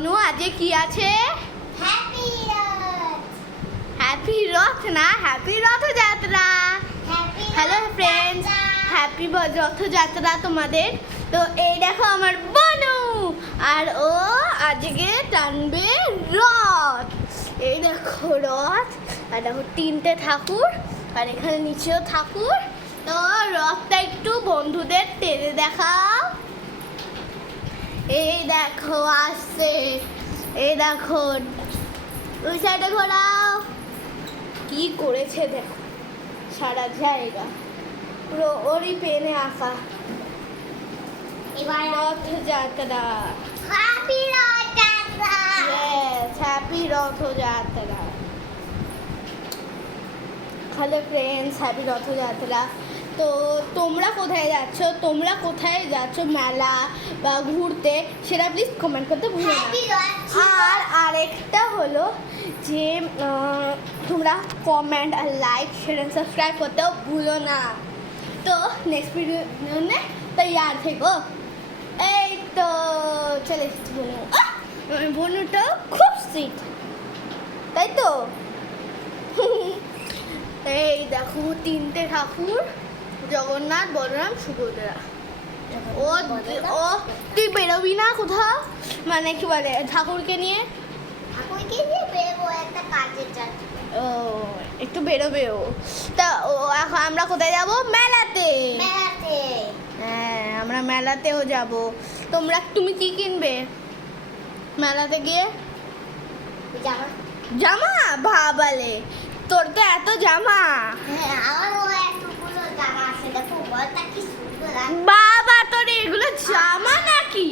বনু আজকে কি আছে? হ্যাপি রথ না, happy Rathyatra. Hello friends, happy Rathyatra তোমাদের। তো এই দেখো আমার বনু, আর ও আজকে টানবে রথ। এই দেখো রথ, আর দেখো তিনটে ঠাকুর, আর এখানে নিচেও ঠাকুর। তো রথটা একটু বন্ধুদের টেনে দেখাও। এই দেখো আসছে, এই দেখো ওই সাইডে ঘোরাও। কি করেছে দেখো, সারা জায়গা পুরো ওরই পেনে আঁকা। এবার Rathyatra, happy Rathyatra. Happy Rathyatra. Hello friends, happy Rathyatra. তো তোমরা কোথায় যাচ্ছ, তোমরা কোথায় যাচ্ছ মেলা বা ঘুরতে, সেটা প্লিজ কমেন্ট করতে ভুলো না। হ্যাপি রথ। আর আরেকটা হলো যে তোমরা কমেন্ট আর লাইক শেয়ার এন্ড সাবস্ক্রাইব করতেও ভুলো না। তো নেক্সট ভিডিও জন্য তৈয়ার থেকো। এই তো চলে এসেছি বনু। বনুটা খুব সুইট, তাই তো? এই দেখো তিনটে ঠাকুর, জগন্নাথ, বলরাম, সুভদ্রা। ও ও তুই বেরোবি না কোথাও, মানে কি বলে ঠাকুরকে নিয়ে? ঠাকুরকে নিয়ে বেরোবো একটা কাজের জন্য। ও একটু বেরোবে ও। তা ও এখন আমরা কোথায় যাব? মেলাতে। মেলাতে। হ্যাঁ আমরা মেলাতেও যাব। তুমি কি কিনবে মেলাতে গিয়ে? জামা। জামা? ভাবালে তোর তো এত জামা। হ্যাঁ, আমারও এতগুলো জামা আছে, দেখো বলটা কি সুন্দর লাগে। বাবা তোর এগুলো জামা নাকি?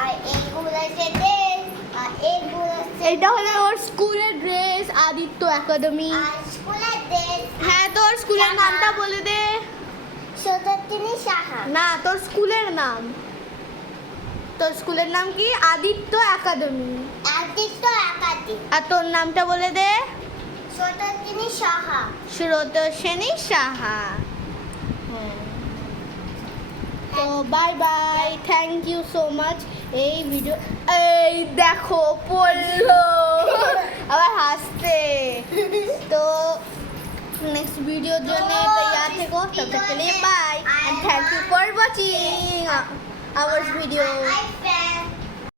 আর এইগুলো হচ্ছে ড্রেস, আর এইগুলো হচ্ছে এটা হলো ওর স্কুলের ড্রেস, আদিত্য একাডেমি। আর স্কুলের ড্রেস। হ্যাঁ তোর স্কুলের জামা। নামটা বলে দে। সত্যিনী সাহা। না তোর স্কুলের নাম, তোর স্কুলের নাম কি? আদিত্য একাডেমি। আদিত্য একাডেমি। আর তোর নামটা বলে দে। সত্যিনী সাহা। স্রোতস্বিনী সাহা। তো bye bye, thank you so much. এই ভিডিও, এই দেখো পড়লো আবার হাসতে। তো নেক্সট ভিডিওর জন্য তৈয়ার থেকো। তব তক के लिए bye and thank you for watching our video.